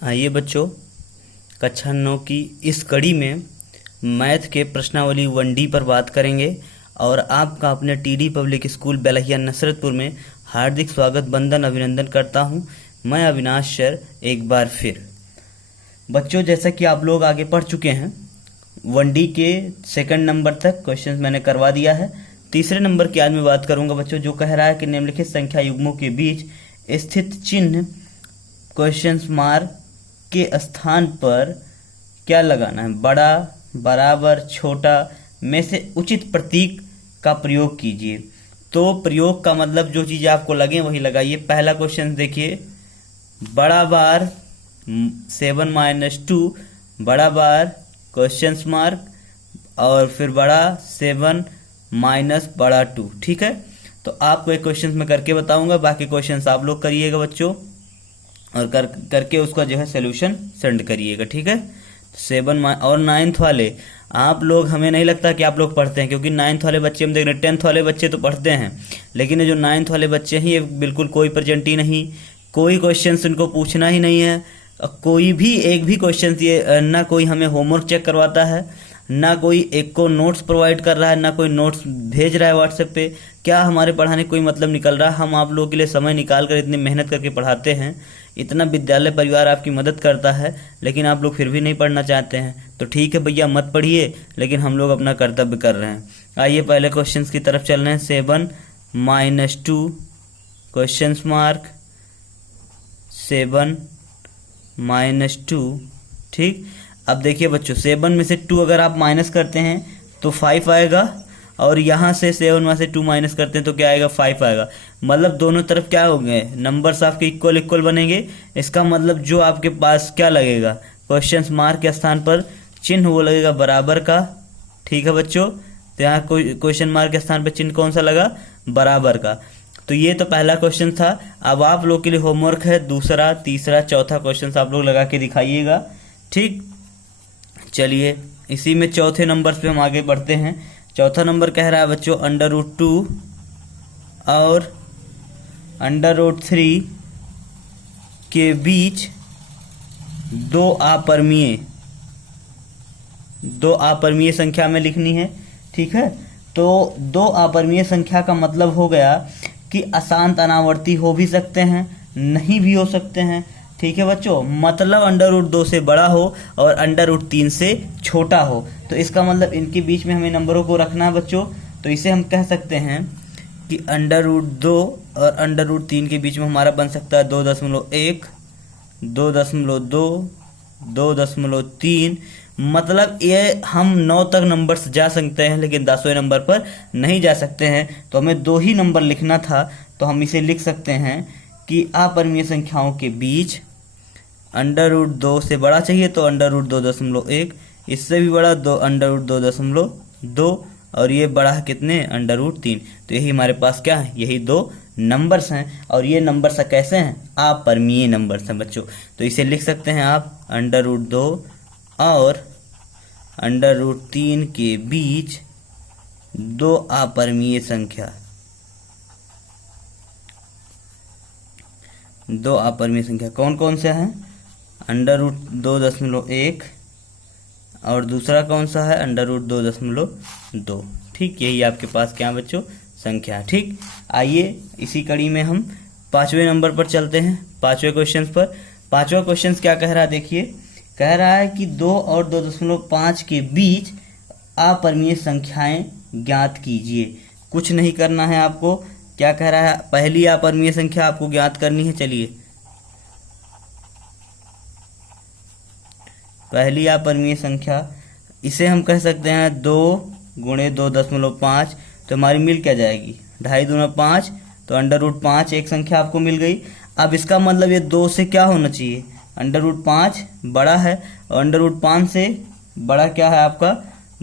आइए बच्चों, कक्षा 9 की इस कड़ी में मैथ के प्रश्नावली 1D पर बात करेंगे और आपका अपने TD public school Belhiya Nasratpur में हार्दिक स्वागत वंदन अभिनंदन करता हूं। मैं अविनाश सर एक बार फिर। बच्चों, जैसा कि आप लोग आगे पढ़ चुके हैं, 1D के सेकंड नंबर तक क्वेश्चन मैंने करवा दिया है। तीसरे नंबर की आज मैं बात करूंगा बच्चों, जो कह रहा है कि निम्नलिखित संख्या युग्मों के बीच स्थित चिन्ह क्वेश्चन मार्क के स्थान पर क्या लगाना है। बड़ा, बराबर, छोटा में से उचित प्रतीक का प्रयोग कीजिए। तो प्रयोग का मतलब जो चीज़ आपको लगे वही लगाइए। पहला क्वेश्चन देखिए, बड़ा बार 7-2, बड़ा बार क्वेश्चन मार्क और फिर बड़ा 7 माइनस बड़ा 2। ठीक है, तो आपको एक क्वेश्चन में करके बताऊंगा, बाकी क्वेश्चंस आप लोग करिएगा बच्चों और करके उसका जो है सोल्यूशन सेंड करिएगा। ठीक है, 7 और 9th वाले आप लोग, हमें नहीं लगता कि आप लोग पढ़ते हैं, क्योंकि 9th वाले बच्चे हम देख रहे हैं। 10th वाले बच्चे तो पढ़ते हैं, लेकिन ये जो 9th वाले बच्चे हैं ये बिल्कुल कोई प्रेजेंट ही नहीं, कोई क्वेश्चन इनको पूछना ही नहीं है। कोई भी एक भी क्वेश्चन ये ना कोई हमें होमवर्क चेक करवाता है, ना कोई एक को नोट्स प्रोवाइड कर रहा है, ना कोई नोट्स भेज रहा है व्हाट्सएप पे। क्या हमारे पढ़ाने कोई मतलब निकल रहा है? हम आप लोगों के लिए समय निकाल कर इतनी मेहनत करके पढ़ाते हैं, इतना विद्यालय परिवार आपकी मदद करता है, लेकिन आप लोग फिर भी नहीं पढ़ना चाहते हैं। तो ठीक है भैया, मत पढ़िए, लेकिन हम लोग अपना कर्तव्य कर रहे हैं। आइए पहले क्वेश्चन की तरफ चल रहे हैं। 7-2 क्वेश्चन मार्क 7-2। ठीक, अब देखिए बच्चों, 7 में से 2 अगर आप माइनस करते हैं तो 5 आएगा, और यहाँ से 7 में से 2 माइनस करते हैं तो क्या आएगा? 5 आएगा। मतलब दोनों तरफ क्या हो गए? नंबर्स आपके इक्वल इक्वल बनेंगे। इसका मतलब जो आपके पास क्या लगेगा क्वेश्चन मार्क के स्थान पर चिन्ह, वो लगेगा बराबर का। ठीक है बच्चों, तो यहाँ क्वेश्चन मार्क के स्थान पर चिन्ह कौन सा लगा? बराबर का। तो ये तो पहला क्वेश्चन था। अब आप लोग के लिए होमवर्क है दूसरा, तीसरा, चौथा क्वेश्चन आप लोग लगा के दिखाइएगा। ठीक, चलिए इसी में चौथे नंबर पे हम आगे बढ़ते हैं। चौथा नंबर कह रहा है बच्चों, √2 और √3 के बीच दो अपरिमेय संख्या में लिखनी है। ठीक है, तो दो अपरिमेय संख्या का मतलब हो गया कि अशांत अनावर्ती हो भी सकते हैं, नहीं भी हो सकते हैं। ठीक है बच्चों, मतलब √2 से बड़ा हो और √3 से छोटा हो। तो इसका मतलब इनके बीच में हमें नंबरों को रखना है बच्चों। तो इसे हम कह सकते हैं कि √2 और √3 के बीच में हमारा बन सकता है 2.1, 2.2, 2.3। मतलब ये हम 9 तक नंबर से जा सकते हैं, लेकिन 10वें नंबर पर नहीं जा सकते हैं। तो हमें 2 ही नंबर लिखना था, तो हम इसे लिख सकते हैं कि अपरिमेय संख्याओं के बीच √2 से बड़ा चाहिए तो √2.1, इससे भी बड़ा √2.2, और ये बड़ा है कितने? √3। तो यही हमारे पास क्या है? यही 2 नंबर्स हैं, और ये नंबर्स कैसे हैं? अपरिमेय नंबर्स हैं बच्चों। तो इसे लिख सकते हैं आप, √2 और √3 के बीच 2 अपरिमेय संख्या, 2 अपरिमेय संख्या कौन कौन से हैं? √2.1 और दूसरा कौन सा है? √2.2। ठीक, यही आपके पास क्या बच्चों? संख्या। ठीक, आइए इसी कड़ी में हम 5वें नंबर पर चलते हैं, 5वें क्वेश्चन पर। 5वां क्वेश्चन क्या कह रहा है? देखिए, कह रहा है कि 2 और 2.5 के बीच अपरिमेय संख्याएं ज्ञात कीजिए। कुछ नहीं करना है आपको। क्या कह रहा है? पहली अपरिमेय संख्या आपको ज्ञात करनी है। चलिए, पहली अपरिमेय संख्या, इसे हम कह सकते हैं 2 × 2.5। तो हमारी मिल क्या जाएगी? 2.5 दूना 5, तो √5 एक संख्या आपको मिल गई। अब इसका मतलब ये 2 से क्या होना चाहिए? √5 बड़ा है, और √5 से बड़ा क्या है आपका?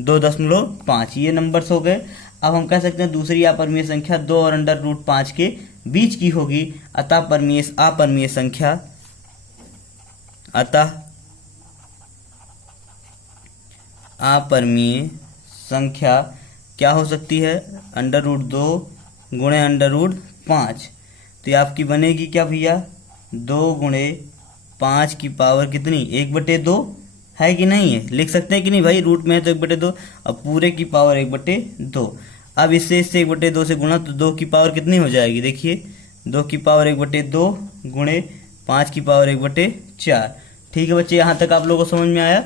2.5। ये नंबर्स हो गए। अब हम कह सकते हैं दूसरी अपरिमेय संख्या 2 और √5 के बीच की होगी। अतः अपरिमेय संख्या, अतः अपरिमेय संख्या क्या हो सकती है? √2 × √5। तो ये आपकी बनेगी क्या भैया? 2 × 5 की पावर कितनी 1/2 है कि नहीं है, लिख सकते हैं कि नहीं भाई, रूट में है तो 1/2, अब पूरे की पावर 1/2। अब इससे 1/2 से गुणा तो 2 की पावर कितनी हो जाएगी, देखिए 2 की पावर 1/2 गुणे 5 की पावर 1/4। ठीक है बच्चे, यहाँ तक आप लोगों को समझ में आया,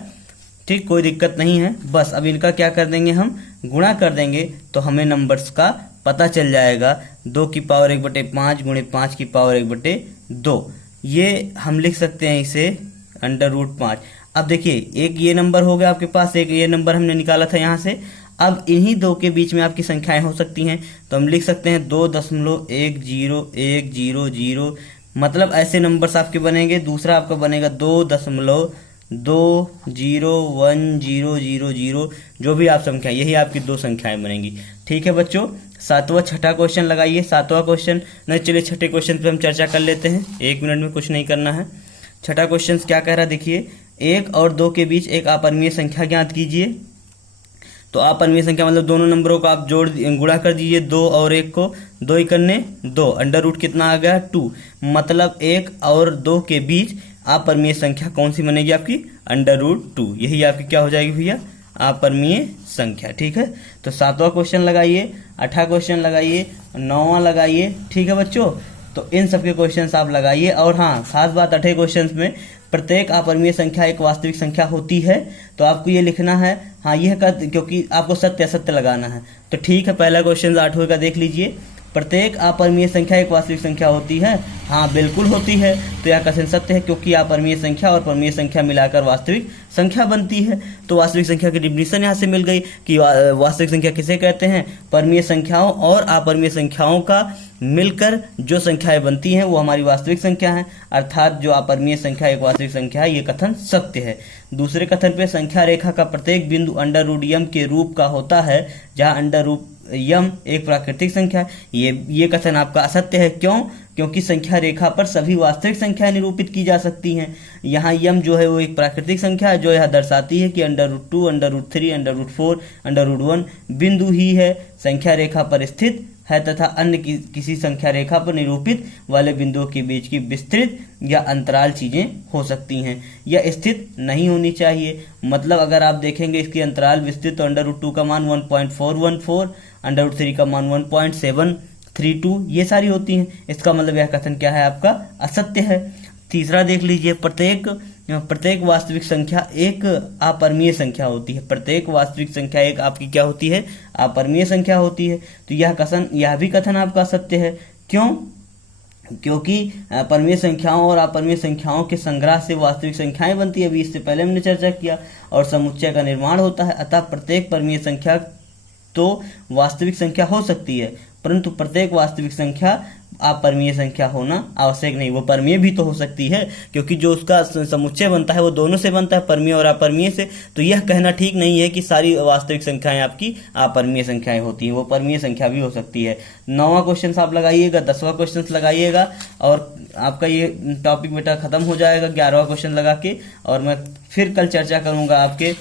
ठीक, कोई दिक्कत नहीं है। बस अब इनका क्या कर देंगे, हम गुणा कर देंगे तो हमें नंबर्स का पता चल जाएगा। 2 की पावर 1/5 गुणे 5 की पावर 1/2, ये हम लिख सकते हैं इसे √5। अब देखिए एक ये नंबर हो गया आपके पास, एक ये नंबर हमने निकाला था यहाँ से। अब इन्हीं दो के बीच में आपकी संख्याएं हो सकती हैं, तो हम लिख सकते हैं 2.101010, मतलब ऐसे नंबर्स आपके बनेंगे। दूसरा आपका बनेगा 2.201000, जो भी आप संख्या, यही आपकी दो संख्याएं बनेंगी। ठीक है बच्चों, सातवां छठा क्वेश्चन लगाइए। सातवां क्वेश्चन नहीं, चलिए छठे क्वेश्चन पे हम चर्चा कर लेते हैं, 1 मिनट में कुछ नहीं करना है। छठा क्वेश्चन क्या कह रहा है, देखिए 1 और 2 के बीच एक अपरिमेय संख्या ज्ञात कीजिए। तो अपरिमेय संख्या मतलब दोनों नंबरों को आप गुणा कर दीजिए, 2 और 1 को, 2 इकन्ने 2, अंडर रूट कितना आ गया 2, मतलब 1 और 2 के बीच अपरिमेय संख्या कौन सी बनेगी आपकी, √2। यही आपकी क्या हो जाएगी भैया, अपरिमेय संख्या। ठीक है, तो सातवां क्वेश्चन लगाइए, 8वां क्वेश्चन लगाइए, 9वां लगाइए। ठीक है बच्चों, तो इन सबके क्वेश्चंस आप लगाइए। और हाँ, खास बात 8वें क्वेश्चन में प्रत्येक अपरिमेय संख्या एक वास्तविक संख्या होती है, तो आपको ये लिखना है, हाँ यह क्योंकि आपको सत्य असत्य लगाना है। तो ठीक है, पहला क्वेश्चन 8वें का देख लीजिए, प्रत्येक अपरिमेय संख्या एक वास्तविक संख्या होती है। हाँ बिल्कुल होती है, तो यह कथन सत्य है, क्योंकि अपरिमेय संख्या और परिमेय संख्या मिलाकर वास्तविक संख्या बनती है। तो वास्तविक संख्या की डिफिनीशन यहाँ से मिल गई कि वास्तविक संख्या किसे कहते हैं, परिमेय संख्याओं और अपरिमेय संख्याओं का मिलकर जो संख्याएं बनती हैं वो हमारी वास्तविक संख्या है, अर्थात जो अपरिमेय संख्या एक वास्तविक संख्या है, ये कथन सत्य है। दूसरे कथन पे, संख्या रेखा का प्रत्येक बिंदु √m के रूप का होता है, जहाँ √m एक प्राकृतिक संख्या है। ये कथन आपका असत्य है। क्यों? क्योंकि संख्या रेखा पर सभी वास्तविक संख्याएं निरूपित की जा सकती हैं। यहाँ m जो है वो एक प्राकृतिक संख्या है, जो यह दर्शाती है कि √2, √3, √4, √1 बिंदु ही है, संख्या रेखा पर स्थित है तथा अन्य किसी संख्या रेखा पर निरूपित वाले बिंदुओं के बीच की विस्तृत या अंतराल चीजें हो सकती हैं, या स्थित नहीं होनी चाहिए। मतलब अगर आप देखेंगे इसकी अंतराल विस्तृत, तो √2 का मान 1.414, √3 का मान 1.732, ये सारी होती हैं। इसका मतलब यह कथन क्या है, आपका असत्य है। तीसरा देख लीजिए, प्रत्येक वास्तविक संख्या एक अपरिमेय संख्या होती है। प्रत्येक वास्तविक संख्या एक आपकी क्या होती है, अपरिमेय संख्या होती है। तो यह भी कथन आपका सत्य है। क्यों? क्योंकि परिमेय संख्याओं और अपरिमेय संख्याओं के संग्रह से वास्तविक संख्याएं बनती है, अभी इससे पहले हमने चर्चा किया, और समुच्चय का निर्माण होता है। अतः प्रत्येक परिमेय संख्या तो वास्तविक संख्या हो सकती है, परंतु प्रत्येक वास्तविक संख्या अपरिमेय संख्या होना आवश्यक नहीं। वो परिमेय भी तो हो सकती है, क्योंकि जो उसका समुच्चय बनता है वो दोनों से बनता है, परिमेय और अपरिमेय से। तो यह कहना ठीक नहीं है कि सारी वास्तविक संख्याएं आपकी अपरिमेय संख्याएं होती हैं, वो परिमेय संख्या भी हो सकती है। 9वां क्वेश्चन आप लगाइएगा, 10वां क्वेश्चन लगाइएगा, और आपका ये टॉपिक बेटा खत्म हो जाएगा 11वां क्वेश्चन लगा के। और मैं फिर कल चर्चा करूंगा आपके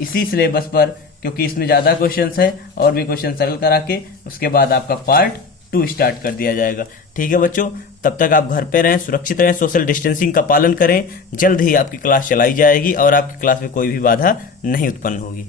इसी सिलेबस पर, क्योंकि इसमें ज़्यादा क्वेश्चंस है, और भी क्वेश्चन सरल करा के उसके बाद आपका पार्ट 2 स्टार्ट कर दिया जाएगा। ठीक है बच्चों, तब तक आप घर पे रहें, सुरक्षित रहें, सोशल डिस्टेंसिंग का पालन करें। जल्द ही आपकी क्लास चलाई जाएगी और आपकी क्लास में कोई भी बाधा नहीं उत्पन्न होगी।